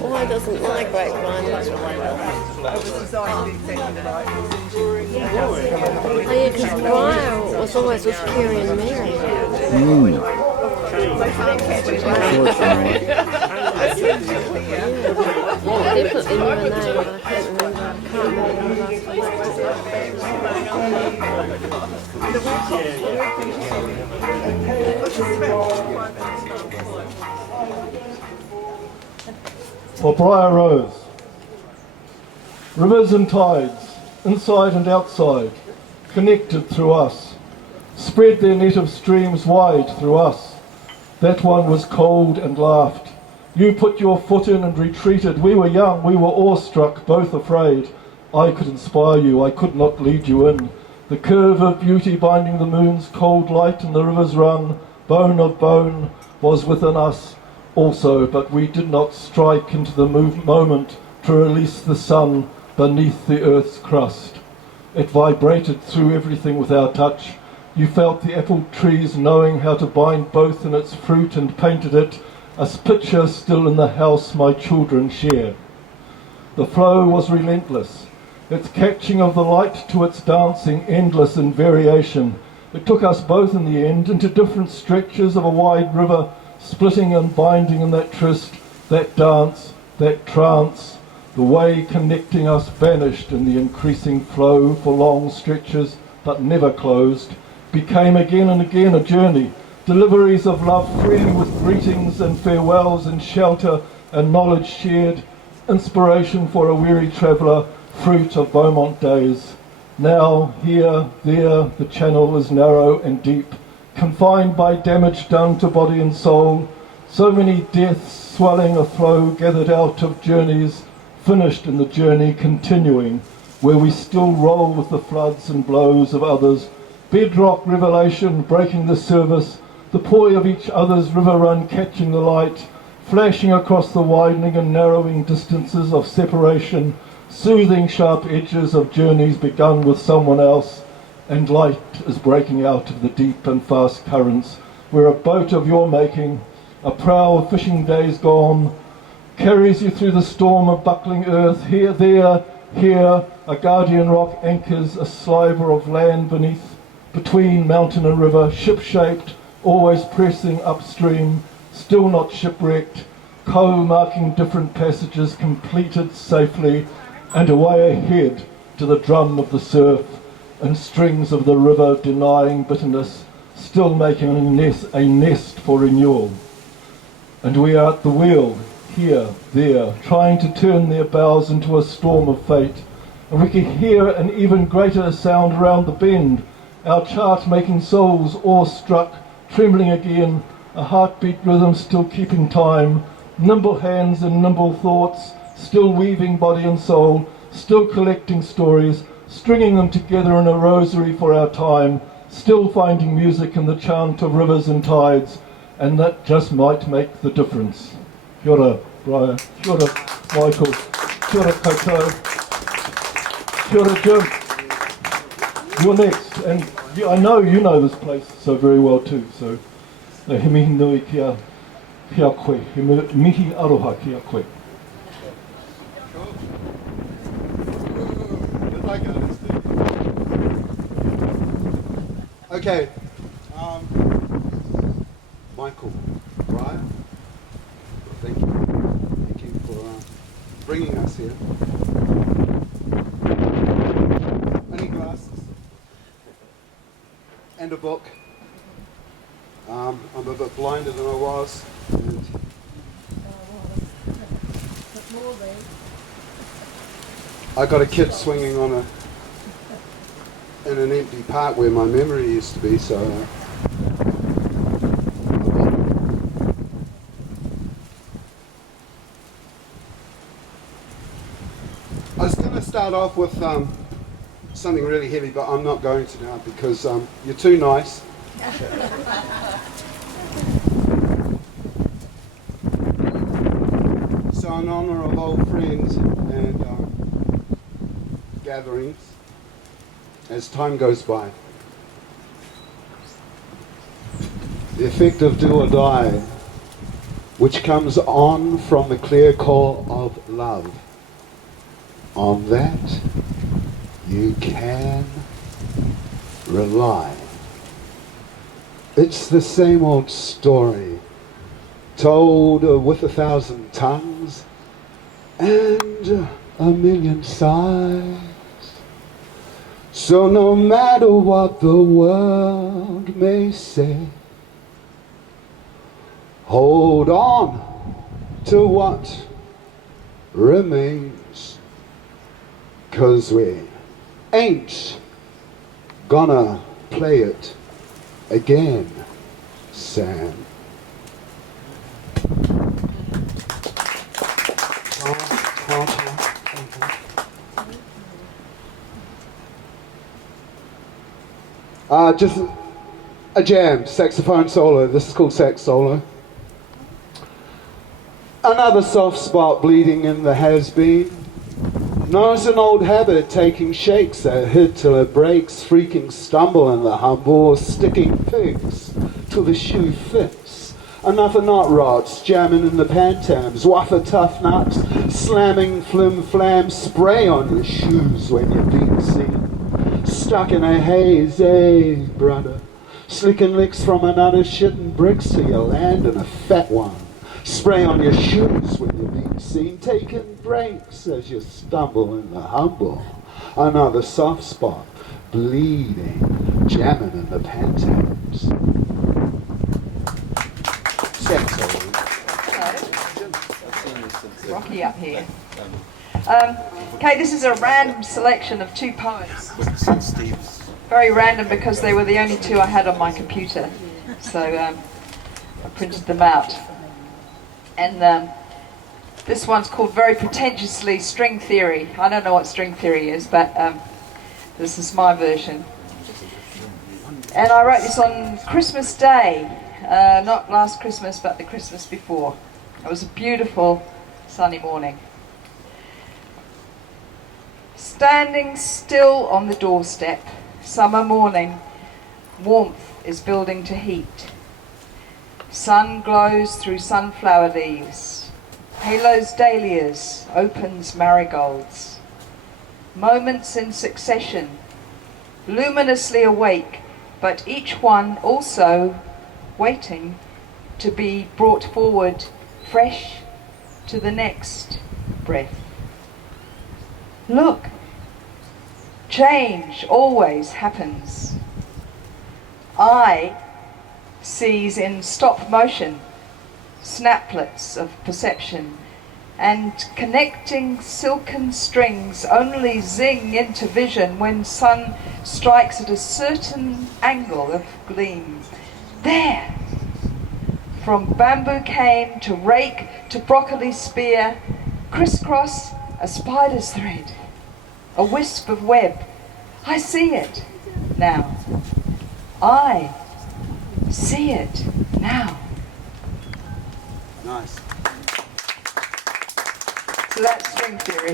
Why doesn't my grapevine look like that? Oh yeah, because Briar was always with Kerry and Mary. I definitely knew her name, but I can't remember. For Briar Rose, rivers and tides, inside and outside, connected through us, spread their net of streams wide through us. That one was cold and laughed. You put your foot in and retreated. We were young, we were awestruck, both afraid. I could inspire you, I could not lead you in. The curve of beauty binding the moon's cold light and the river's run, bone of bone, was within us also, but we did not strike into the moment to release the sun beneath the earth's crust. It vibrated through everything with our touch. You felt the apple trees knowing how to bind both in its fruit and painted it, a picture still in the house my children share. The flow was relentless, its catching of the light to its dancing endless in variation. It took us both in the end into different stretches of a wide river, splitting and binding in that tryst, that dance, that trance. The way connecting us vanished in the increasing flow for long stretches, but never closed, became again and again a journey, deliveries of love free with greetings and farewells and shelter and knowledge shared, inspiration for a weary traveller, fruit of Beaumont days. Now, here, there, the channel is narrow and deep, confined by damage done to body and soul. So many deaths swelling a flow gathered out of journeys, finished in the journey continuing, where we still roll with the floods and blows of others. Bedrock revelation breaking the surface, the poi of each other's river run catching the light, flashing across the widening and narrowing distances of separation, soothing sharp edges of journeys begun with someone else, and light is breaking out of the deep and fast currents, where a boat of your making, a prow of fishing days gone, carries you through the storm of buckling earth. Here, there, here, a guardian rock anchors a sliver of land beneath, between mountain and river, ship-shaped, always pressing upstream, still not shipwrecked, co-marking different passages completed safely, and away ahead to the drum of the surf, and strings of the river denying bitterness, still making a nest for renewal. And we are at the wheel, here, there, trying to turn their bows into a storm of fate, and we can hear an even greater sound around the bend, our chart making souls awestruck, trembling again, a heartbeat rhythm still keeping time, nimble hands and nimble thoughts, still weaving body and soul, still collecting stories, stringing them together in a rosary for our time, still finding music in the chant of rivers and tides, and that just might make the difference. Kia ora, Briar. Kia ora, Michael. Kia ora, koutou. Kia ora, Jim. You're next, and I know you know this place so very well too, so he mihi nui kia koe, he mihi aroha kia koe. Okay, Michael, Briar, thank you for bringing us here. Any glasses and a book. I'm a bit blinder than I was, and I got a kid swinging on in an empty park where my memory used to be, so I was going to start off with something really heavy, but I'm not going to now because you're too nice. So in honour of old friends and gatherings, as time goes by. the effect of do or die, which comes on from the clear call of love. On that you can rely. It's the same old story, told with 1,000 tongues and a million sighs. So no matter what the world may say, hold on to what remains, 'cause we ain't gonna play it again, Sam. Just a jam, saxophone solo. This is called sax solo. Another soft spot bleeding in the has-been. Knows an old habit, taking shakes that hit till it breaks, freaking stumble in the humble, sticking pigs till the shoe fits. Another knot rots, jamming in the pantams, waffer tough nuts, slamming flim-flam, spray on your shoes when you're being seen. Stuck in a haze, hey brother, slicking licks from another, shitting bricks till you land in a fat one. Spray on your shoes when you're being seen, taking breaks as you stumble in the humble. Another soft spot, bleeding, jamming in the pantams. Rocky up here. Okay, this is a random selection of 2 poems. Very random because they were the only 2 I had on my computer. So I printed them out. And this one's called very pretentiously String Theory. I don't know what string theory is, but this is my version. And I wrote this on Christmas Day. Not last Christmas, but the Christmas before. It was a beautiful sunny morning. Standing still on the doorstep, summer morning, warmth is building to heat. Sun glows through sunflower leaves, halos dahlias, opens marigolds. Moments in succession, luminously awake, but each one also waiting to be brought forward fresh to the next breath. Look, change always happens. Eye sees in stop motion snaplets of perception, and connecting silken strings only zing into vision when sun strikes at a certain angle of gleam. There! From bamboo cane to rake to broccoli spear, crisscross a spider's thread, a wisp of web. I see it now. I see it now. Nice. So that's string theory.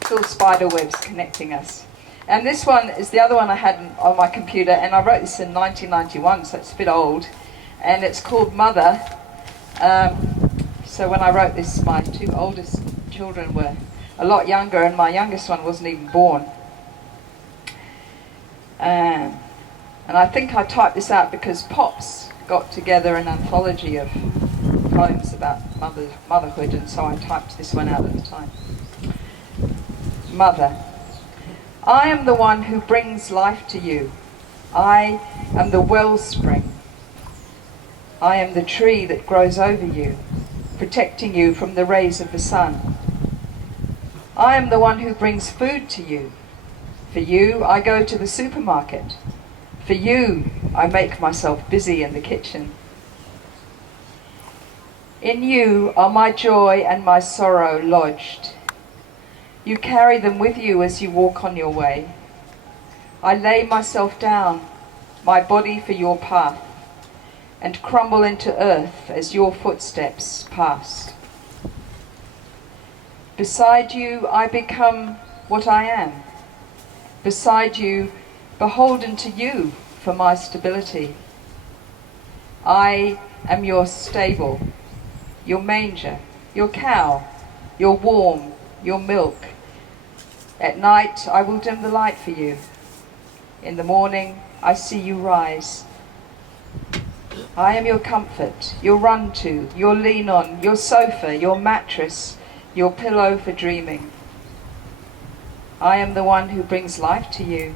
It's all spider webs connecting us. And this one is the other one I had on my computer, and I wrote this in 1991, so it's a bit old. And it's called Mother. So when I wrote this, my 2 oldest children were a lot younger, and my youngest one wasn't even born. And I think I typed this out because Pops got together an anthology of poems about motherhood, and so I typed this one out at the time. Mother. I am the one who brings life to you. I am the wellspring. I am the tree that grows over you, protecting you from the rays of the sun. I am the one who brings food to you. For you, I go to the supermarket. For you, I make myself busy in the kitchen. In you are my joy and my sorrow lodged. You carry them with you as you walk on your way. I lay myself down, my body for your path, and crumble into earth as your footsteps pass. Beside you, I become what I am. Beside you, beholden to you for my stability. I am your stable, your manger, your cow, your warm, your milk. At night I will dim the light for you. In the morning I see you rise. I am your comfort, your run to, your lean on, your sofa, your mattress, your pillow for dreaming. I am the one who brings life to you.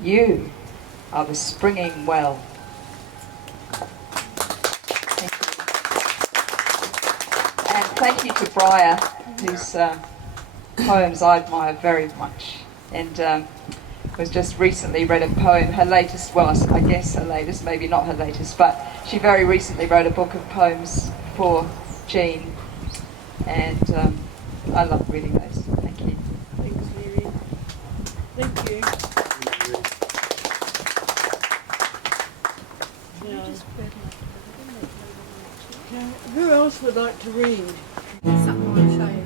You are the springing well. And thank you to Briar, whose poems I admire very much. And was just recently read a poem, her latest, well, I guess her latest, maybe not her latest, but she very recently wrote a book of poems for Jean. And I love reading those. Thank you. Thanks, Mary. Thank you. Who else would like to read? Something I want to show you.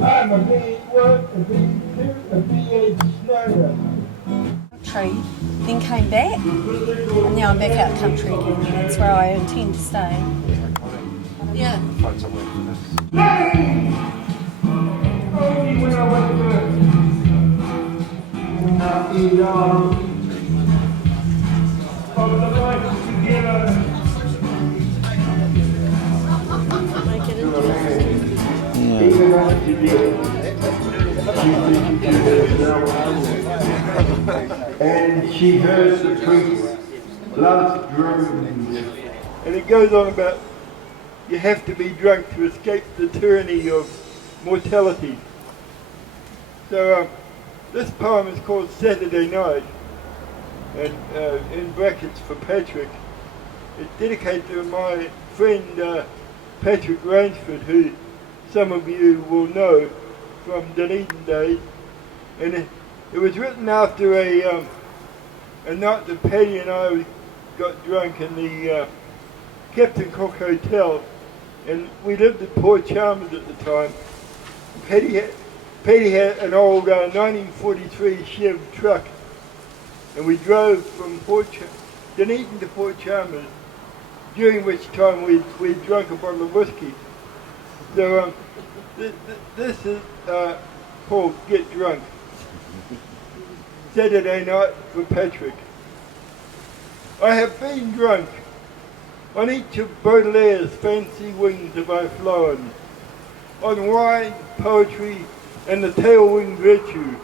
I'm a B1, a B2, a B8 Schneider. Country, then came back, and now I'm back out country again. That's where I intend to stay. Yeah. Only when I went to work. On the night together. Make it And she heard the truth, love dreams. And it goes on about you have to be drunk to escape the tyranny of mortality. So this poem is called Saturday Night, and in brackets for Patrick. It's dedicated to my friend Patrick Rainsford, who some of you will know from Dunedin days. And it was written after a night that Paddy and I got drunk in the Captain Cook Hotel, and we lived at Porch at the time. Paddy had an old 1943 Chev truck, and we drove from Dunedin to Port Chalmers, during which time we'd drunk a bottle of whiskey. So this is called Get Drunk. Saturday Night for Patrick. I have been drunk. On each of Baudelaire's fancy wings have I flown. On wine, poetry, and the tail-winged virtue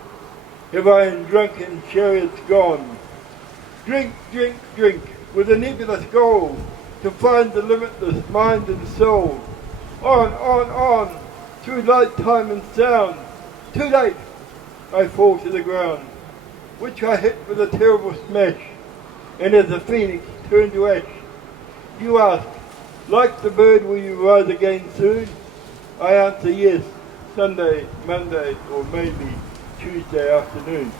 have I in drunken chariots gone. Drink, drink, drink, with a nebulous goal, to find the limitless mind and soul. On, through light, time and sound. Too late, I fall to the ground, which I hit with a terrible smash, and as a phoenix turned to ash. You ask, like the bird, will you rise again soon? I answer yes, Sunday, Monday, or maybe Tuesday afternoon.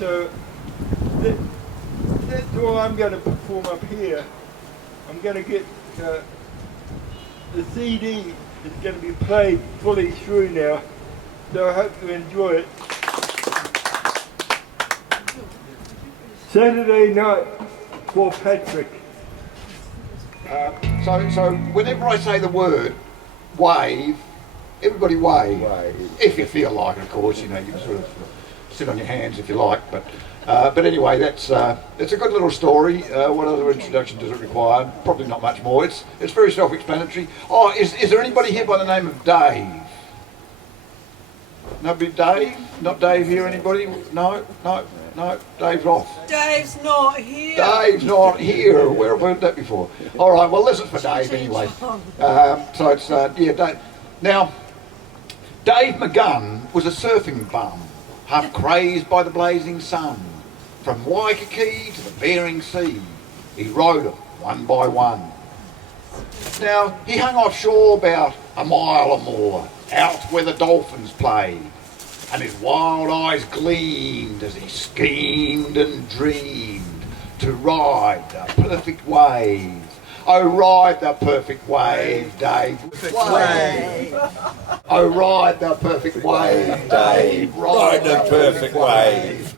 So that's all I'm going to perform up here. I'm going to get the CD is going to be played fully through now, so I hope you enjoy it. Saturday Night for Patrick. So whenever I say the word wave, everybody wave. If you feel like it, of course, you know, you can sort of sit on your hands if you like. But anyway, it's a good little story. What other introduction does it require? Probably not much more. It's very self-explanatory. Oh, is there anybody here by the name of Dave? Nobody? Dave? Not Dave here? Anybody? No. Dave's off. Dave's not here. Dave's not here. Where have I heard that before? All right. Well, listen for Dave anyway. So it's Dave. Now, Dave McGunn was a surfing bum, half crazed by the blazing sun. From Waikiki to the Bering Sea, he rode them one by one. Now, he hung offshore about a mile or more, out where the dolphins played, and his wild eyes gleamed as he schemed and dreamed to ride the perfect wave. Oh, ride the perfect wave, Dave. Wave. Oh, ride the perfect wave, Dave. Ride the perfect wave.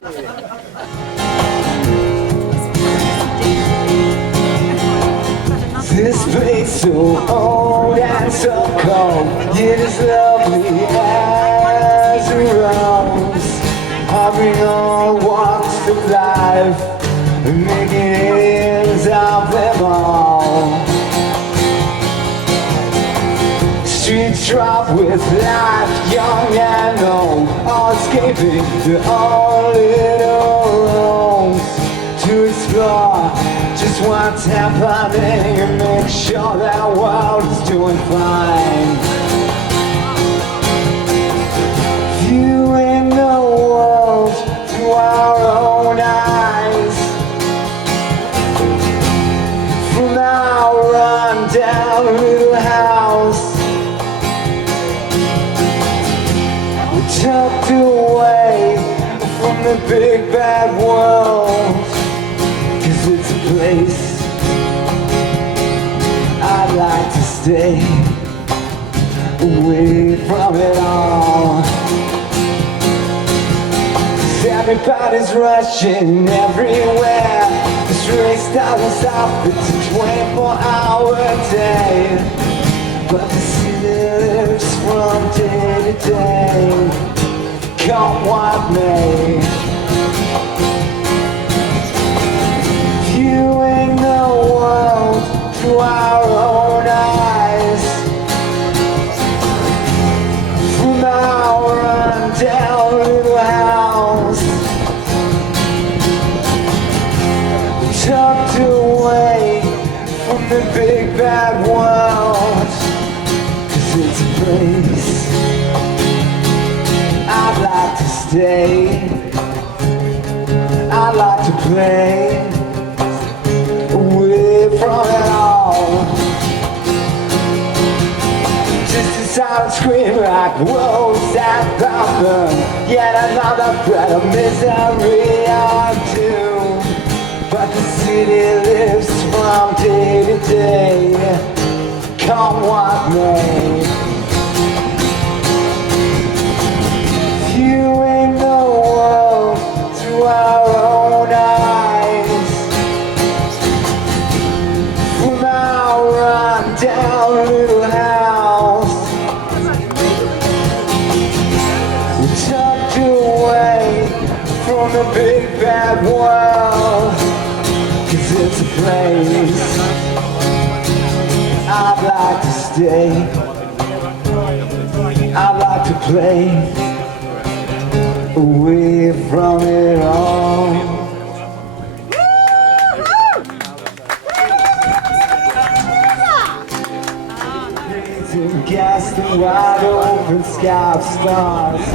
So old and so cold, yet as lovely as a rose. Having all walks of life, making ends of them all. Streets drop with life, young and old, all escaping their own little rooms to explore just what's happening and make sure that world is doing fine. Viewing the world through our own eyes, from our run-down little house, tucked away from the big bad world. 'Cause it's a place I'd like to stay away from it all. 'Cause everybody's rushing everywhere. This race doesn't stop, it's a 24-hour day. But the city lives from day to day, come what may. Viewing the world through our own eyes, from our run-down little house, tucked away from the big bad world. 'Cause it's a place I'd like to stay, I'd like to play away from it all. Just a silent scream like wolves that thunder, yet another threat of misery or doom. But the city lives from day to day, come what may. Viewing the world through our own eyes, from our run-down little house, tucked away from the big bad world. 'Cause it's a place I'd like to stay, I'd like to play away from it all. Gas the wide open sky of stars,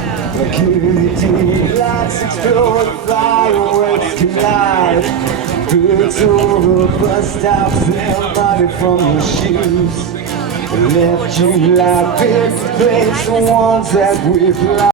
activity lights explode, fireworks collide. Birds over bus stops, they're money from your shoes. Left you like big plates, the ones that we've lost.